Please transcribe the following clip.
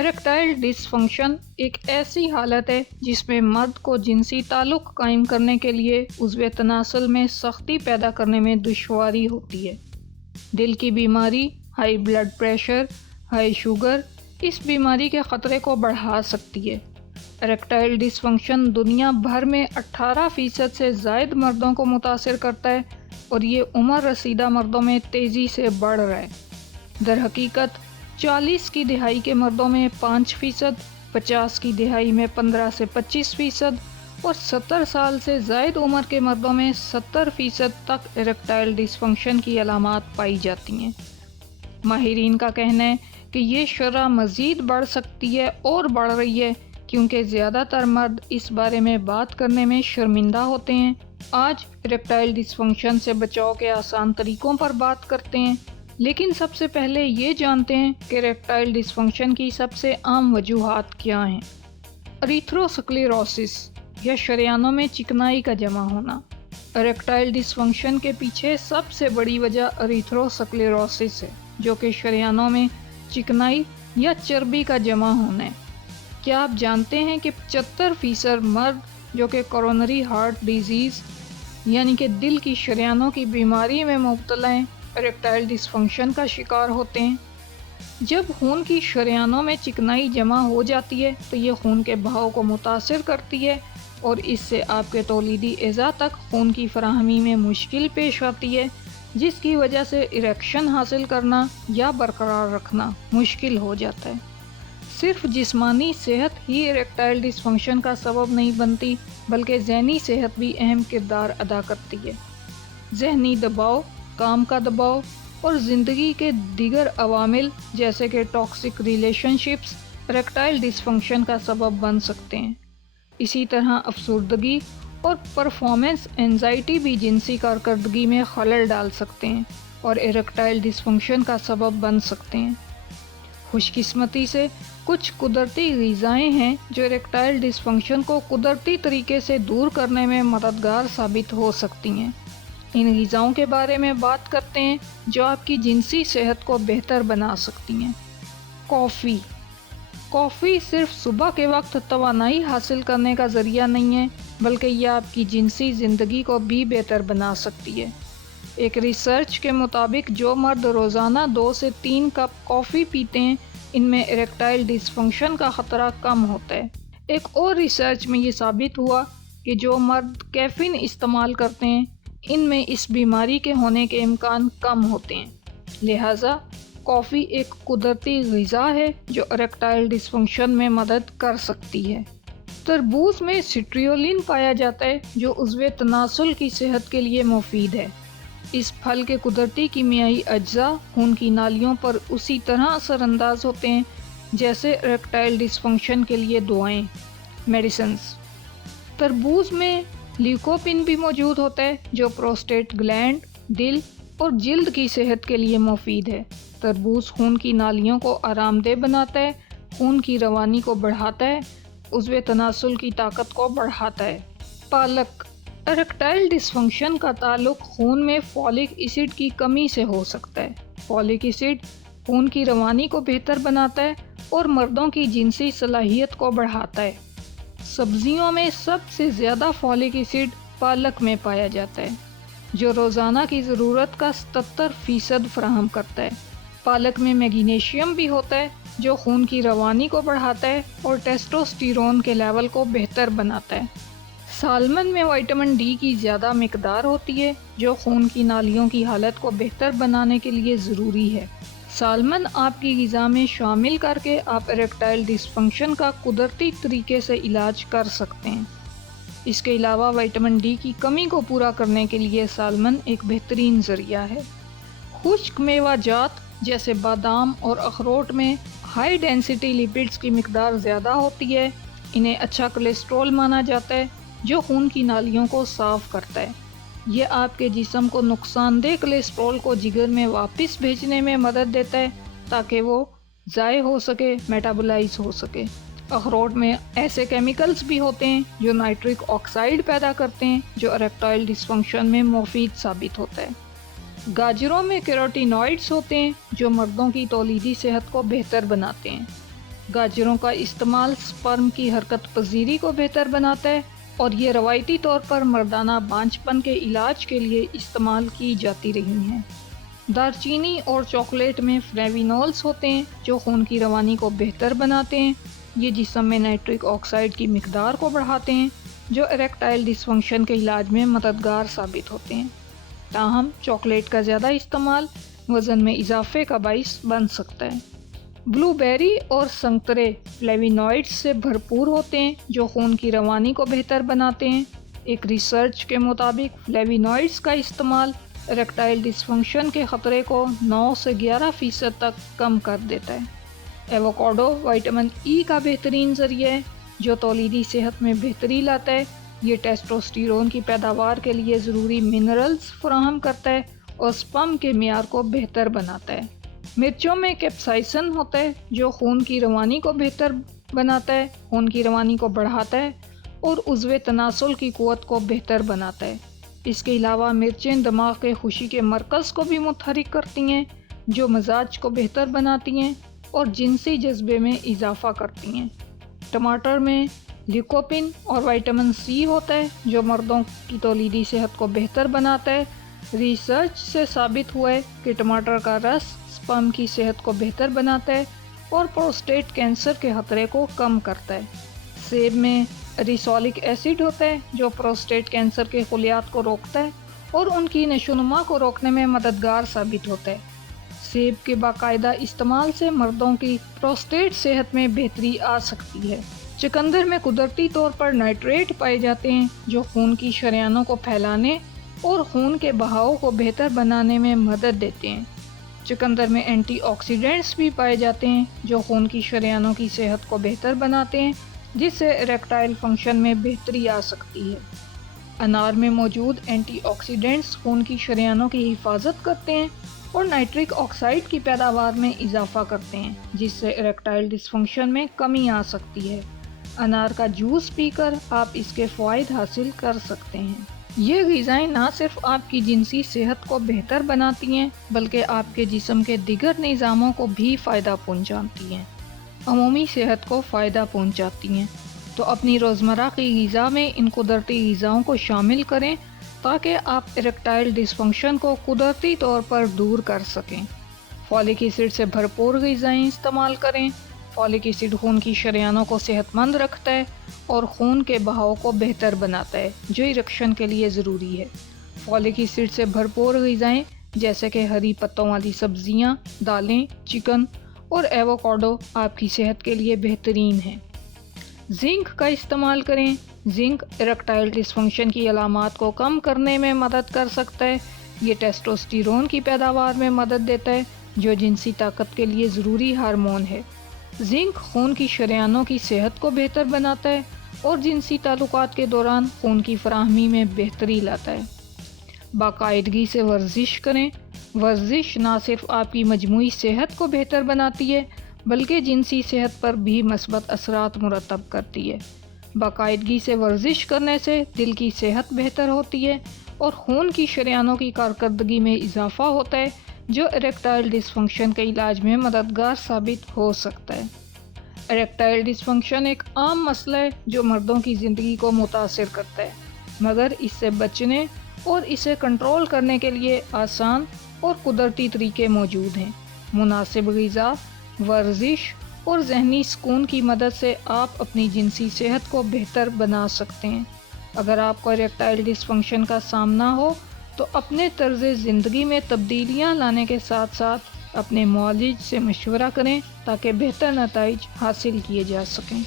اریکٹائل dysfunction ایک ایسی حالت ہے جس میں مرد کو جنسی تعلق قائم کرنے کے لیے عضو تناسل میں سختی پیدا کرنے میں دشواری ہوتی ہے۔ دل کی بیماری، high blood pressure, high sugar اس بیماری کے خطرے کو بڑھا سکتی ہے۔ اریکٹائل ڈسفنکشن دنیا بھر میں 18% سے زائد مردوں کو متاثر کرتا ہے اور یہ عمر رسیدہ مردوں میں تیزی سے بڑھ رہا ہے۔ در حقیقت 40 کی دہائی کے مردوں میں 5%، 50 کی دہائی میں 15 سے 25% اور 70 سال سے زائد عمر کے مردوں میں 70% تک اریکٹائل ڈسفنکشن کی علامات پائی جاتی ہیں۔ ماہرین کا کہنا ہے کہ یہ شرح مزید بڑھ سکتی ہے اور بڑھ رہی ہے کیونکہ زیادہ تر مرد اس بارے میں بات کرنے میں شرمندہ ہوتے ہیں۔ آج اریکٹائل ڈسفنکشن سے بچاؤ کے آسان طریقوں پر بات کرتے ہیں، لیکن سب سے پہلے یہ جانتے ہیں کہ اریکٹائل ڈسفنکشن کی سب سے عام وجوہات کیا ہیں۔ اریتھروسکلیروسس یا شریانوں میں چکنائی کا جمع ہونا۔ اریکٹائل ڈسفنکشن کے پیچھے سب سے بڑی وجہ اریتھروسکلیروسس ہے، جو کہ شریانوں میں چکنائی یا چربی کا جمع ہونا ہے۔ کیا آپ جانتے ہیں کہ 75% مرد جو کہ کورونری ہارٹ ڈیزیز یعنی کہ دل کی شریانوں کی بیماری میں مبتلا ہیں، اریکٹائل ڈسفنکشن کا شکار ہوتے ہیں؟ جب خون کی شریانوں میں چکنائی جمع ہو جاتی ہے تو یہ خون کے بہاؤ کو متاثر کرتی ہے اور اس سے آپ کے تولیدی اعضاء تک خون کی فراہمی میں مشکل پیش آتی ہے، جس کی وجہ سے اریکشن حاصل کرنا یا برقرار رکھنا مشکل ہو جاتا ہے۔ صرف جسمانی صحت ہی اریکٹائل ڈسفنکشن کا سبب نہیں بنتی، بلکہ ذہنی صحت بھی اہم کردار ادا کرتی ہے۔ ذہنی دباؤ، کام کا دباؤ اور زندگی کے دیگر عوامل جیسے کہ ٹاکسک ریلیشن شپس اریکٹائل ڈسفنکشن کا سبب بن سکتے ہیں۔ اسی طرح افسردگی اور پرفارمنس اینزائٹی بھی جنسی کارکردگی میں خلل ڈال سکتے ہیں اور اریکٹائل ڈسفنکشن کا سبب بن سکتے ہیں۔ خوش قسمتی سے کچھ قدرتی غذائیں ہیں جو اریکٹائل ڈسفنکشن کو قدرتی طریقے سے دور کرنے میں مددگار ثابت ہو سکتی ہیں۔ ان غذاؤں کے بارے میں بات کرتے ہیں جو آپ کی جنسی صحت کو بہتر بنا سکتی ہیں۔ کافی صرف صبح کے وقت توانائی حاصل کرنے کا ذریعہ نہیں ہے، بلکہ یہ آپ کی جنسی زندگی کو بھی بہتر بنا سکتی ہے۔ ایک ریسرچ کے مطابق جو مرد روزانہ 2 سے 3 کپ کافی پیتے ہیں، ان میں اریکٹائل ڈسفنکشن کا خطرہ کم ہوتا ہے۔ ایک اور ریسرچ میں یہ ثابت ہوا کہ جو مرد کیفین استعمال کرتے ہیں، ان میں اس بیماری کے ہونے کے امکان کم ہوتے ہیں۔ لہٰذا کافی ایک قدرتی غذا ہے جو اریکٹائل ڈسفنکشن میں مدد کر سکتی ہے۔ تربوز میں سٹریولین پایا جاتا ہے جو عضو تناسل کی صحت کے لیے مفید ہے۔ اس پھل کے قدرتی کیمیائی اجزاء خون کی نالیوں پر اسی طرح اثر انداز ہوتے ہیں جیسے اریکٹائل ڈسفنکشن کے لیے دوائیں، میڈیسنز۔ تربوز میں لیوکوپن بھی موجود ہوتا ہے جو پروسٹیٹ گلینڈ، دل اور جلد کی صحت کے لیے مفید ہے۔ تربوز خون کی نالیوں کو آرام دہ بناتا ہے، خون کی روانی کو بڑھاتا ہے، عضو تناسل کی طاقت کو بڑھاتا ہے۔ پالک۔ اریکٹائل ڈسفنکشن کا تعلق خون میں فولک ایسڈ کی کمی سے ہو سکتا ہے۔ فولک ایسڈ خون کی روانی کو بہتر بناتا ہے اور مردوں کی جنسی صلاحیت کو بڑھاتا ہے۔ سبزیوں میں سب سے زیادہ فولک ایسڈ پالک میں پایا جاتا ہے، جو روزانہ کی ضرورت کا 77% فراہم کرتا ہے۔ پالک میں میگنیشیم بھی ہوتا ہے جو خون کی روانی کو بڑھاتا ہے اور ٹیسٹوسٹیرون کے لیول کو بہتر بناتا ہے۔ سالمن میں وٹامن ڈی کی زیادہ مقدار ہوتی ہے جو خون کی نالیوں کی حالت کو بہتر بنانے کے لیے ضروری ہے۔ سالمن آپ کی غذا میں شامل کر کے آپ اریکٹائل ڈسفنکشن کا قدرتی طریقے سے علاج کر سکتے ہیں۔ اس کے علاوہ وٹامن ڈی کی کمی کو پورا کرنے کے لیے سالمن ایک بہترین ذریعہ ہے۔ خشک میوہ جات جیسے بادام اور اخروٹ میں ہائی ڈینسٹی لیپڈز کی مقدار زیادہ ہوتی ہے۔ انہیں اچھا کولیسٹرول مانا جاتا ہے جو خون کی نالیوں کو صاف کرتا ہے۔ یہ آپ کے جسم کو نقصان دہ کولیسٹرول کو جگر میں واپس بھیجنے میں مدد دیتا ہے تاکہ وہ ضائع ہو سکے، میٹابولائز ہو سکے۔ اخروٹ میں ایسے کیمیکلز بھی ہوتے ہیں جو نائٹرک آکسائڈ پیدا کرتے ہیں جو اریکٹائل ڈسفنکشن میں مفید ثابت ہوتا ہے۔ گاجروں میں کیروٹینوئڈز ہوتے ہیں جو مردوں کی تولیدی صحت کو بہتر بناتے ہیں۔ گاجروں کا استعمال سپرم کی حرکت پذیری کو بہتر بناتا ہے اور یہ روایتی طور پر مردانہ بانجھ پن کے علاج کے لیے استعمال کی جاتی رہی ہیں۔ دار چینی اور چاکلیٹ میں فلیوینولز ہوتے ہیں جو خون کی روانی کو بہتر بناتے ہیں۔ یہ جسم میں نائٹرک آکسائڈ کی مقدار کو بڑھاتے ہیں جو اریکٹائل ڈس فنکشن کے علاج میں مددگار ثابت ہوتے ہیں۔ تاہم چاکلیٹ کا زیادہ استعمال وزن میں اضافے کا باعث بن سکتا ہے۔ بلو بیری اور سنترے فلیوینوائڈز سے بھرپور ہوتے ہیں جو خون کی روانی کو بہتر بناتے ہیں۔ ایک ریسرچ کے مطابق فلیوینوائڈز کا استعمال اریکٹائل ڈس فنکشن کے خطرے کو 9 سے 11% تک کم کر دیتا ہے۔ ایووکاڈو وٹامن ای کا بہترین ذریعہ ہے جو تولیدی صحت میں بہتری لاتا ہے۔ یہ ٹیسٹوسٹیرون کی پیداوار کے لیے ضروری منرلز فراہم کرتا ہے اور سپرم کے معیار کو بہتر بناتا ہے۔ مرچوں میں کیپسائسن ہوتا ہے جو خون کی روانی کو بہتر بناتا ہے، خون کی روانی کو بڑھاتا ہے اور عضو تناسل کی قوت کو بہتر بناتا ہے۔ اس کے علاوہ مرچیں دماغ کے خوشی کے مرکز کو بھی متحرک کرتی ہیں جو مزاج کو بہتر بناتی ہیں اور جنسی جذبے میں اضافہ کرتی ہیں۔ ٹماٹر میں لیکوپن اور وٹامن سی ہوتا ہے جو مردوں کی تولیدی صحت کو بہتر بناتا ہے۔ ریسرچ سے ثابت ہوا ہے کہ ٹماٹر کا رس سپرم کی صحت کو بہتر بناتا ہے اور پروسٹیٹ کینسر کے خطرے کو کم کرتا ہے۔ سیب میں ریسولک ایسڈ ہوتا ہے جو پروسٹیٹ کینسر کے خلیات کو روکتا ہے اور ان کی نشوونما کو روکنے میں مددگار ثابت ہوتا ہے۔ سیب کے باقاعدہ استعمال سے مردوں کی پروسٹیٹ صحت میں بہتری آ سکتی ہے۔ چقندر میں قدرتی طور پر نائٹریٹ پائے جاتے ہیں جو خون کی شریانوں کو پھیلانے اور خون کے بہاؤ کو بہتر بنانے میں مدد دیتے ہیں۔ چقندر میں اینٹی آکسیڈنٹس بھی پائے جاتے ہیں جو خون کی شریانوں کی صحت کو بہتر بناتے ہیں جس سے اریکٹائل فنکشن میں بہتری آ سکتی ہے۔ انار میں موجود اینٹی آکسیڈنٹس خون کی شریانوں کی حفاظت کرتے ہیں اور نائٹرک آکسائڈ کی پیداوار میں اضافہ کرتے ہیں جس سے اریکٹائل ڈس فنکشن میں کمی آ سکتی ہے۔ انار کا جوس پی کر آپ اس کے فوائد حاصل کر سکتے ہیں۔ یہ غذائیں نہ صرف آپ کی جنسی صحت کو بہتر بناتی ہیں بلکہ آپ کے جسم کے دیگر نظاموں کو بھی فائدہ پہنچاتی ہیں، عمومی صحت کو فائدہ پہنچاتی ہیں۔ تو اپنی روزمرہ کی غذا میں ان قدرتی غذاؤں کو شامل کریں تاکہ آپ اریکٹائل ڈس فنکشن کو قدرتی طور پر دور کر سکیں۔ فولک ایسڈ سے بھرپور غذائیں استعمال کریں۔ فولک ایسڈ خون کی شریانوں کو صحت مند رکھتا ہے اور خون کے بہاؤ کو بہتر بناتا ہے جو ایرکشن کے لیے ضروری ہے۔ فولک ایسڈ سے بھرپور غذائیں جیسے کہ ہری پتوں والی سبزیاں، دالیں، چکن اور ایووکاڈو آپ کی صحت کے لیے بہترین ہیں۔ زنک کا استعمال کریں۔ زنک اریکٹائل ڈس فنکشن کی علامات کو کم کرنے میں مدد کر سکتا ہے۔ یہ ٹیسٹوسٹیرون کی پیداوار میں مدد دیتا ہے جو جنسی طاقت کے لیے ضروری ہارمون ہے۔ زنک خون کی شریانوں کی صحت کو بہتر بناتا ہے اور جنسی تعلقات کے دوران خون کی فراہمی میں بہتری لاتا ہے۔ باقاعدگی سے ورزش کریں۔ ورزش نہ صرف آپ کی مجموعی صحت کو بہتر بناتی ہے بلکہ جنسی صحت پر بھی مثبت اثرات مرتب کرتی ہے۔ باقاعدگی سے ورزش کرنے سے دل کی صحت بہتر ہوتی ہے اور خون کی شریانوں کی کارکردگی میں اضافہ ہوتا ہے جو اریکٹائل ڈس فنکشن کے علاج میں مددگار ثابت ہو سکتا ہے۔ اریکٹائل ڈس فنکشن ایک عام مسئلہ ہے جو مردوں کی زندگی کو متاثر کرتا ہے، مگر اس سے بچنے اور اسے کنٹرول کرنے کے لیے آسان اور قدرتی طریقے موجود ہیں۔ مناسب غذا، ورزش اور ذہنی سکون کی مدد سے آپ اپنی جنسی صحت کو بہتر بنا سکتے ہیں۔ اگر آپ کو اریکٹائل ڈس فنکشن کا سامنا ہو تو اپنے طرز زندگی میں تبدیلیاں لانے کے ساتھ ساتھ اپنے معالج سے مشورہ کریں تاکہ بہتر نتائج حاصل کیے جا سکیں۔